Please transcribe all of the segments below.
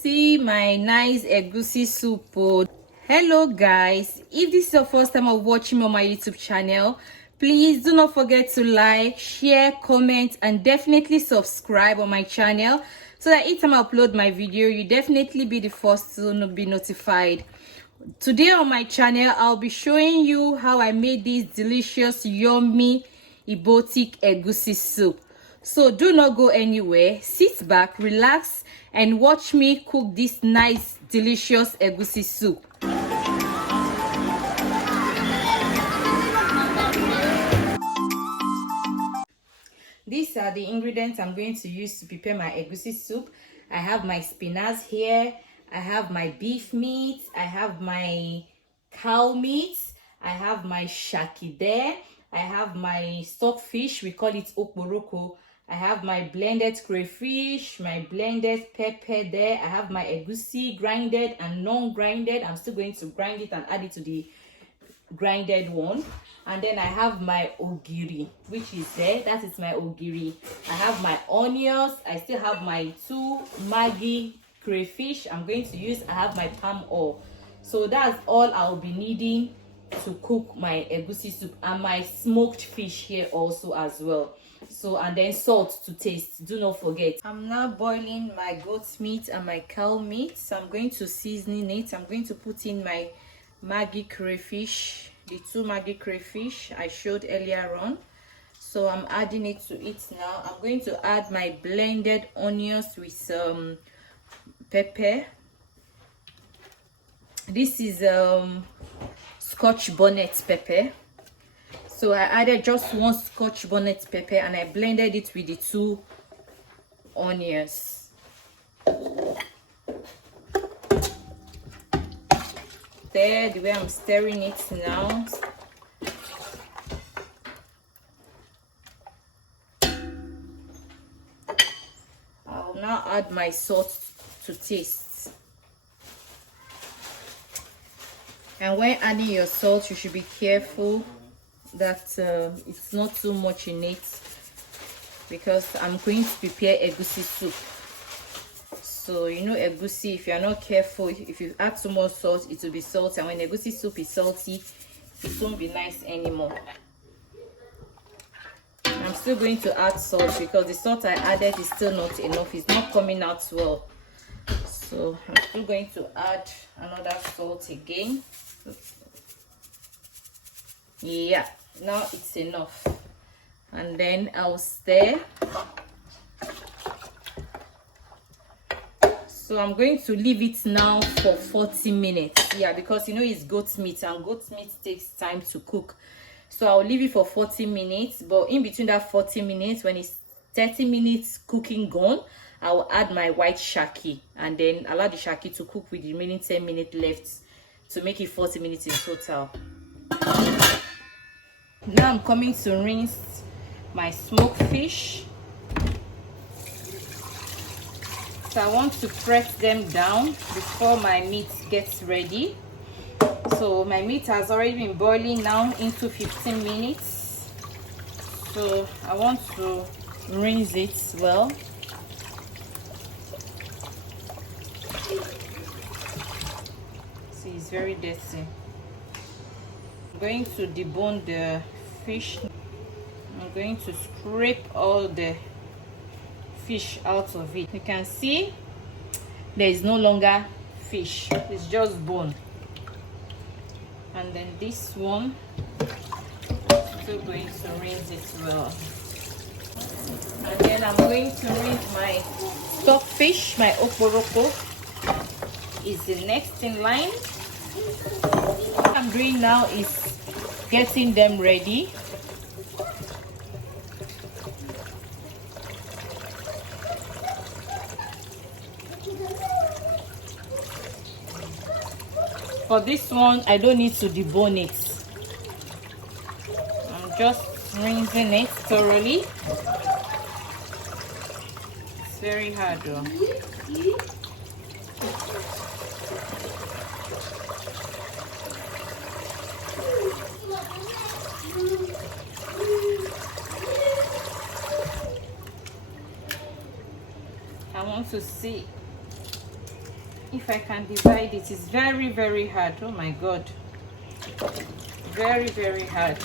See my nice egusi soup. Hello guys, if this is your first time of watching me on my YouTube channel, please do not forget to like, share, comment, and definitely subscribe on my channel so that each time I upload my video, you definitely be the first to be notified. Today on my channel, I'll be showing you how I made this delicious, yummy Ibotic egusi soup. So do not go anywhere. Sit back, relax, and watch me cook this nice, delicious egusi soup. These are the ingredients I'm going to use to prepare my egusi soup. I have my spinach here. I have my beef meat. I have my cow meat. I have my shaki there. I have my stockfish. We call it Oporoko. I have my blended crayfish, my blended pepper there. I have my egusi grinded and non-grinded. I'm still going to grind it and add it to the grinded one. And then I have my ogiri, which is there. That is my ogiri. I have my onions. I still have my 2 Maggi crayfish I'm going to use. I have my palm oil. So that's all I'll be needing to cook my egusi soup, and my smoked fish here also as well. So, and then salt to taste, do not forget. I'm now boiling my goat meat and my cow meat. So I'm going to season it. I'm going to put in my Maggi crayfish, the 2 Maggi crayfish I showed earlier on. So I'm adding it to it now. I'm going to add my blended onions with some pepper. This is scotch bonnet pepper. So I added just 1 scotch bonnet pepper and I blended it with the 2 onions. There, the way I'm stirring it now. I'll now add my salt to taste. And when adding your salt, you should be careful that it's not too much in it, because I'm going to prepare egusi soup. So you know, egusi, if you're not careful, if you add too much salt, it will be salty, and when egusi soup is salty, it won't be nice anymore. I'm still going to add salt because the salt I added is still not enough. It's not coming out well. So I'm still going to add another salt again. Yeah, now it's enough. And then I'll stir. So I'm going to leave it now for 40 minutes. Yeah, because you know it's goat meat, and goat meat takes time to cook. So I'll leave it for 40 minutes. But in between that 40 minutes, when it's 30 minutes cooking gone, I'll add my white shaki and then allow the shaki to cook with the remaining 10 minutes left to make it 40 minutes in total. Now I'm coming to rinse my smoked fish. So I want to press them down before my meat gets ready. So my meat has already been boiling now into 15 minutes. So I want to rinse it well. See, it's very dirty. I'm going to debone the fish. I'm going to scrape all the fish out of it. You can see there is no longer fish, it's just bone. And then this one, I'm still going to rinse it well. And then I'm going to rinse my stockfish, my Oporoko is the next in line. What I'm doing now is getting them ready. For this one, I don't need to debone it. I'm just rinsing it thoroughly. It's very hard though. I want to see if I can divide it. It's very, very hard. Oh my god, very, very hard.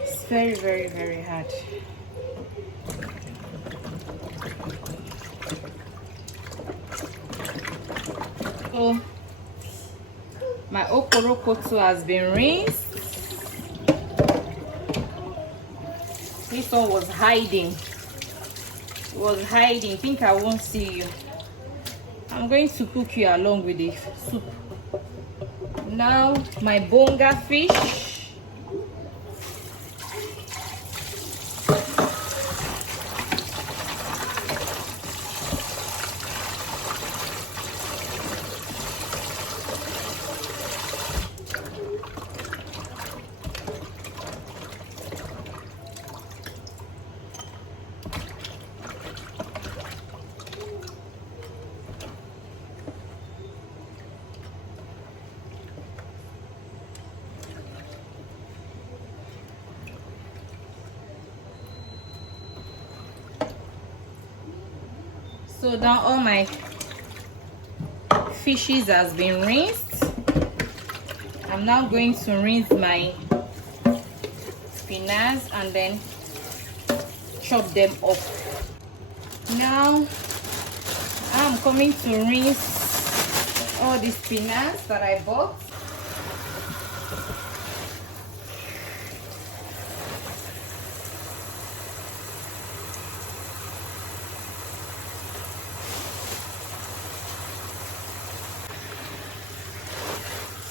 It's very, very, very hard. So my Oporoko too has been rinsed. This one was hiding. It was hiding. Think I won't see you. I'm going to cook you along with the soup. Now my bonga fish. So now all my fishes has been rinsed. I'm now going to rinse my spinachs and then chop them up. Now I'm coming to rinse all the spinachs that I bought.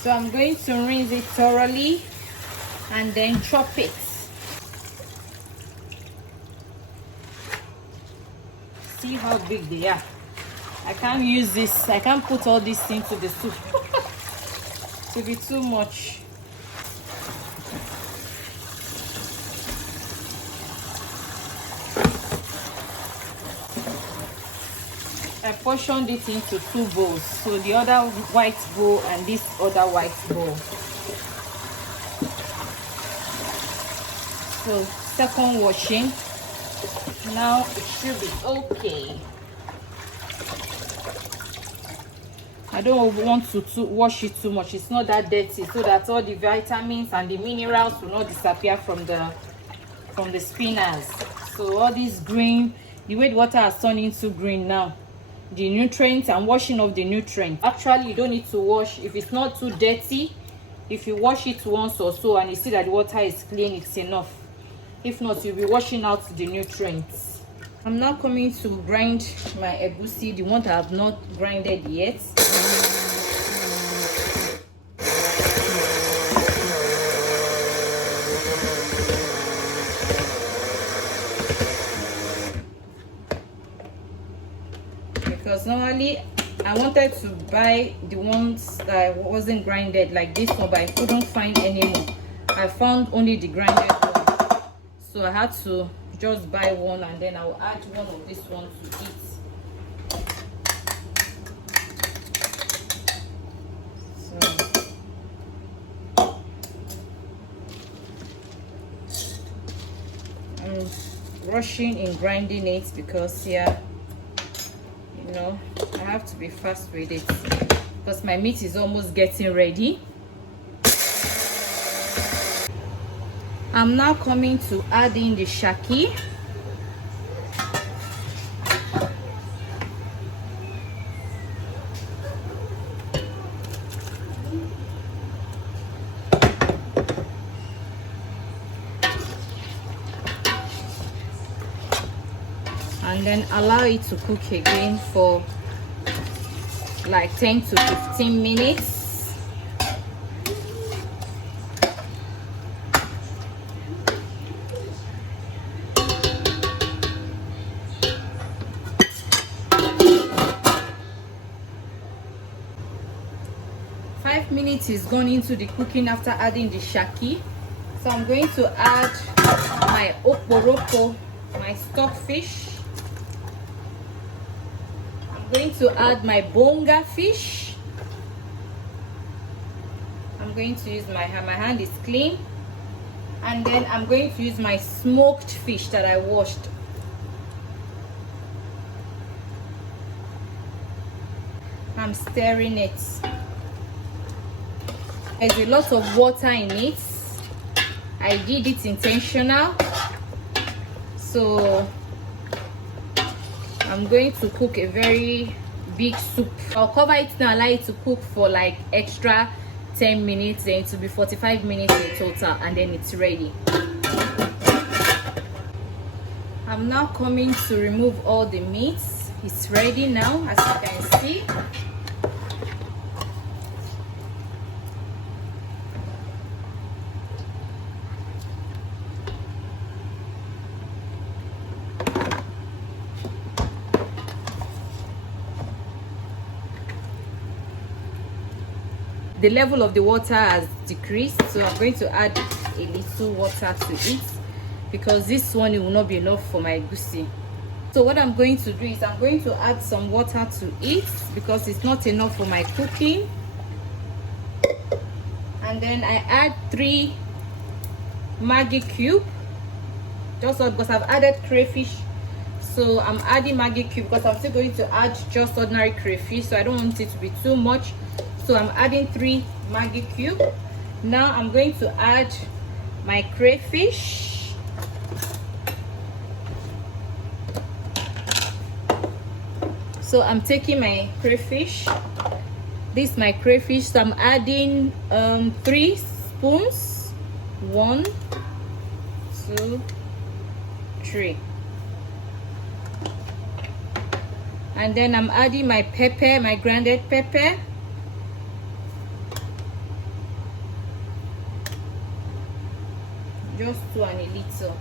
So I'm going to rinse it thoroughly and then chop it. See how big they are. I can't use this. I can't put all these into the soup. It will be too much. I portioned it into 2 bowls, so the other white bowl and this other white bowl. So second washing. Now it should be okay. I don't want to wash it too much. It's not that dirty, so that all the vitamins and the minerals will not disappear from the spinach. So all this green, the way the water has turned into green now, the nutrients and washing of the nutrients. Actually, you don't need to wash if it's not too dirty. If you wash it once or so and you see that the water is clean, it's enough. If not, you'll be washing out the nutrients. I'm now coming to grind my egusi, the one that I have not grinded yet. Because normally I wanted to buy the ones that wasn't grinded like this one, but I couldn't find anymore. I found only the grinded one, so I had to just buy one, and then I'll add one of this one to it. So I'm rushing in grinding it because yeah, you know, I have to be fast with it because my meat is almost getting ready. I'm now coming to add in the shaki. And then allow it to cook again for like 10 to 15 minutes. Minutes is gone into the cooking after adding the shaki. So I'm going to add my Oporoko, my stockfish. I'm going to add my bonga fish. I'm going to use my hand is clean, and then I'm going to use my smoked fish that I washed. I'm stirring it. There's a lot of water in it. I did it intentional, so I'm going to cook a very big soup. I'll cover it now, allow it to cook for like extra 10 minutes, then it will be 45 minutes in total, and then it's ready. I'm now coming to remove all the meats. It's ready now, as you can see. The level of the water has decreased, so I'm going to add a little water to it because this one will not be enough for my egusi. So what I'm going to do is I'm going to add some water to it because it's not enough for my cooking. And then I add 3 Maggi cube, just because I've added crayfish, so I'm adding Maggi cube because I'm still going to add just ordinary crayfish, so I don't want it to be too much. So I'm adding 3 Maggi cube. Now I'm going to add my crayfish. So I'm taking my crayfish. This is my crayfish. So I'm adding 3 spoons. 1, 2, 3. And then I'm adding my pepper, my grounded pepper. Just 2 and a little.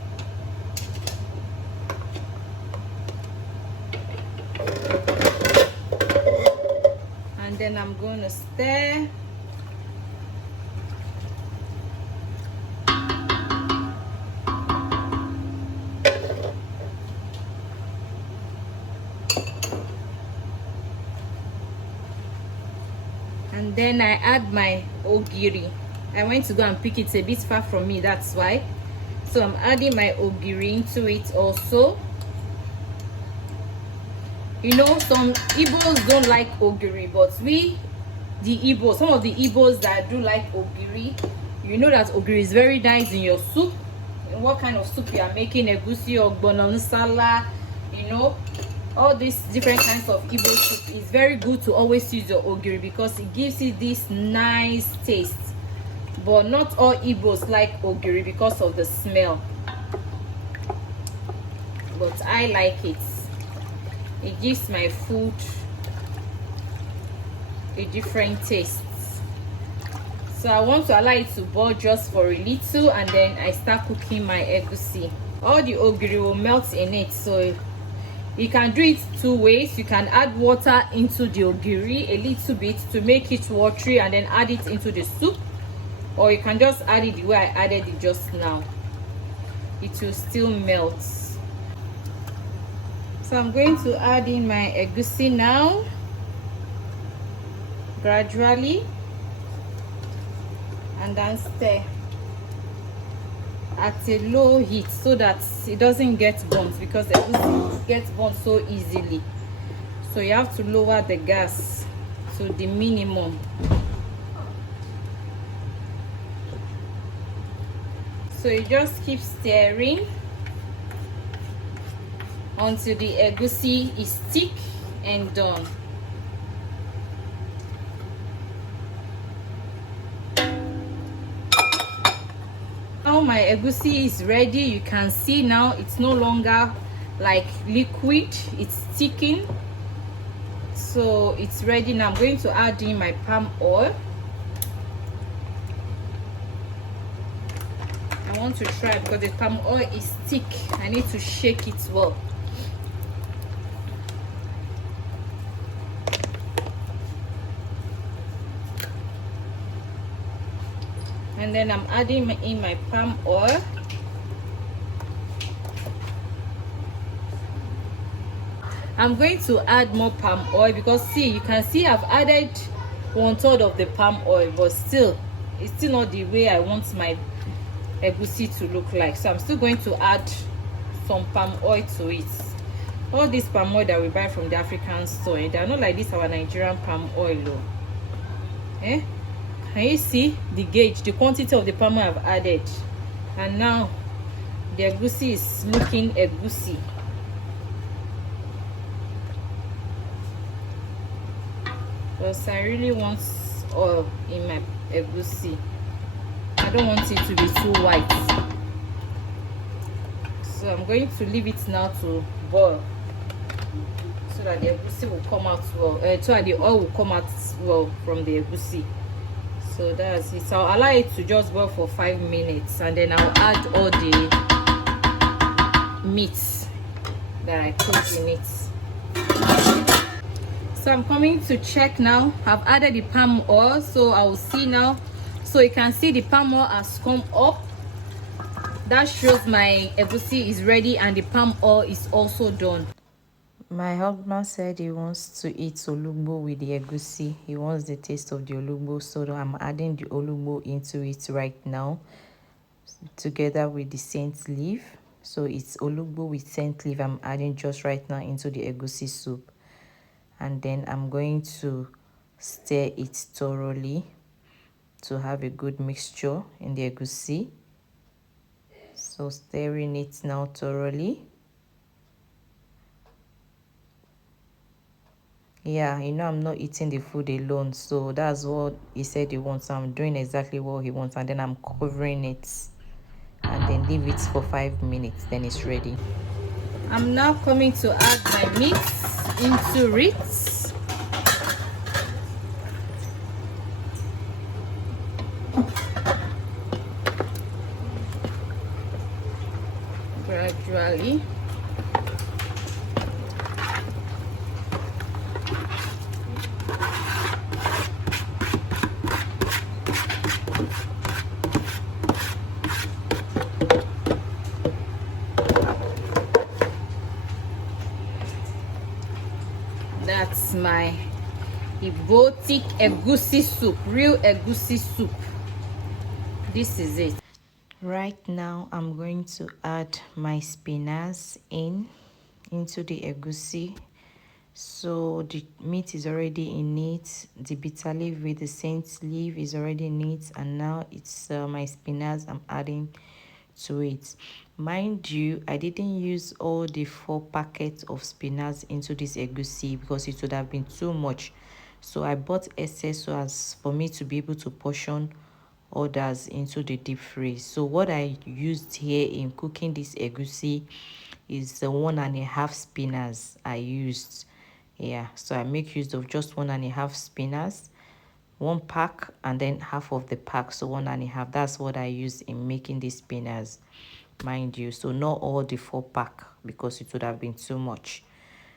And then I'm going to stir. And then I add my ogiri. I went to go and pick it a bit far from me, that's why. So I'm adding my ogiri into it also. You know, some Igbos don't like ogiri, but we, the Igbos, some of the Igbos that do like ogiri, you know that ogiri is very nice in your soup. In what kind of soup you are making, egusi, ogbono, nsala, you know, all these different kinds of Igbo soup. It's very good to always use your ogiri because it gives it this nice taste. But not all Igbos like ogiri because of the smell. But I like it. It gives my food a different taste. So I want to allow it to boil just for a little, and then I start cooking my egusi. All the ogiri will melt in it, so you can do it 2 ways. You can add water into the ogiri a little bit to make it watery and then add it into the soup, or you can just add it the way I added it just now. It will still melt. So I'm going to add in my egusi now, gradually, and then stir at a low heat so that it doesn't get burnt, because the egusi gets burnt so easily. So you have to lower the gas to the minimum. So you just keep stirring until the egusi is thick and done. Now my egusi is ready. You can see now it's no longer like liquid, it's thickened. So it's ready now. I'm going to add in my palm oil. I want to try because the palm oil is thick. I need to shake it well. And then I'm adding in my palm oil. I'm going to add more palm oil because see, you can see I've added 1/3 of the palm oil, but still it's still not the way I want my egusi to look like. So I'm still going to add some palm oil to it. All this palm oil that we buy from the African store, they are not like this our Nigerian palm oil. Can you see the gauge, the quantity of the palm oil I've added? And now the egusi is looking egusi. Because I really want oil in my egusi. I don't want it to be too white. So I'm going to leave it now to boil, so that the egusi will come out well, so that the oil will come out well from the egusi. So that's it. So I'll allow it to just boil for 5 minutes, and then I'll add all the meats that I cooked in it. So I'm coming to check now. I've added the palm oil, so I will see now. So you can see the palm oil has come up. That shows my egusi is ready and the palm oil is also done. My husband said he wants to eat olugbo with the egusi. He wants the taste of the olugbo, so I'm adding the olugbo into it right now, together with the scent leaf. So it's olugbo with scent leaf I'm adding just right now into the egusi soup. And then I'm going to stir it thoroughly to have a good mixture in the egusi. So stirring it now thoroughly. Yeah, you know, I'm not eating the food alone, so that's what he said he wants. So I'm doing exactly what he wants, and then I'm covering it and then leave it for 5 minutes, then it's ready. I'm now coming to add my meat into it. Gradually. That's my Ibotic egusi soup, real egusi soup. This is it. Right now I'm going to add my spinach into the egusi. So the meat is already in it, the bitter leaf with the scent leaf is already in it, and now it's my spinach I'm adding to it. Mind you, I didn't use all the 4 packets of spinach into this egusi because it would have been too much. So I bought excess so as for me to be able to portion others into the deep freeze. So what I used here in cooking this egusi is the 1.5 spinach I used. Yeah, so I make use of just 1.5 spinach, 1 pack, and then half of the pack, so 1.5. That's what I use in making this spinach, mind you. So not all the 4 pack because it would have been too much.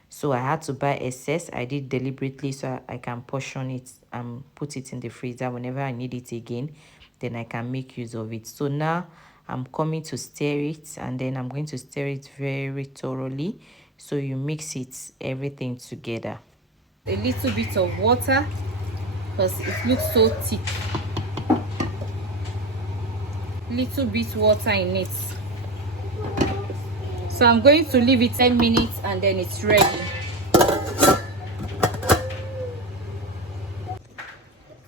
So I had to buy excess. I did deliberately so I can portion it and put it in the freezer. Whenever I need it again, then I can make use of it. So now I'm coming to stir it, and then I'm going to stir it very thoroughly so you mix it everything together. A little bit of water because it looks so thick. Little bit water in it. So I'm going to leave it 10 minutes and then it's ready.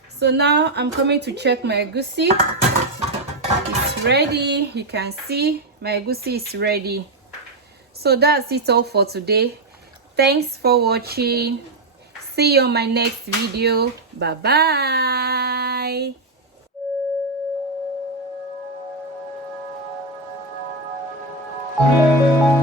So now I'm coming to check my egusi. It's ready. You can see my egusi is ready. So that's it all for today. Thanks for watching. See you on my next video. Bye bye.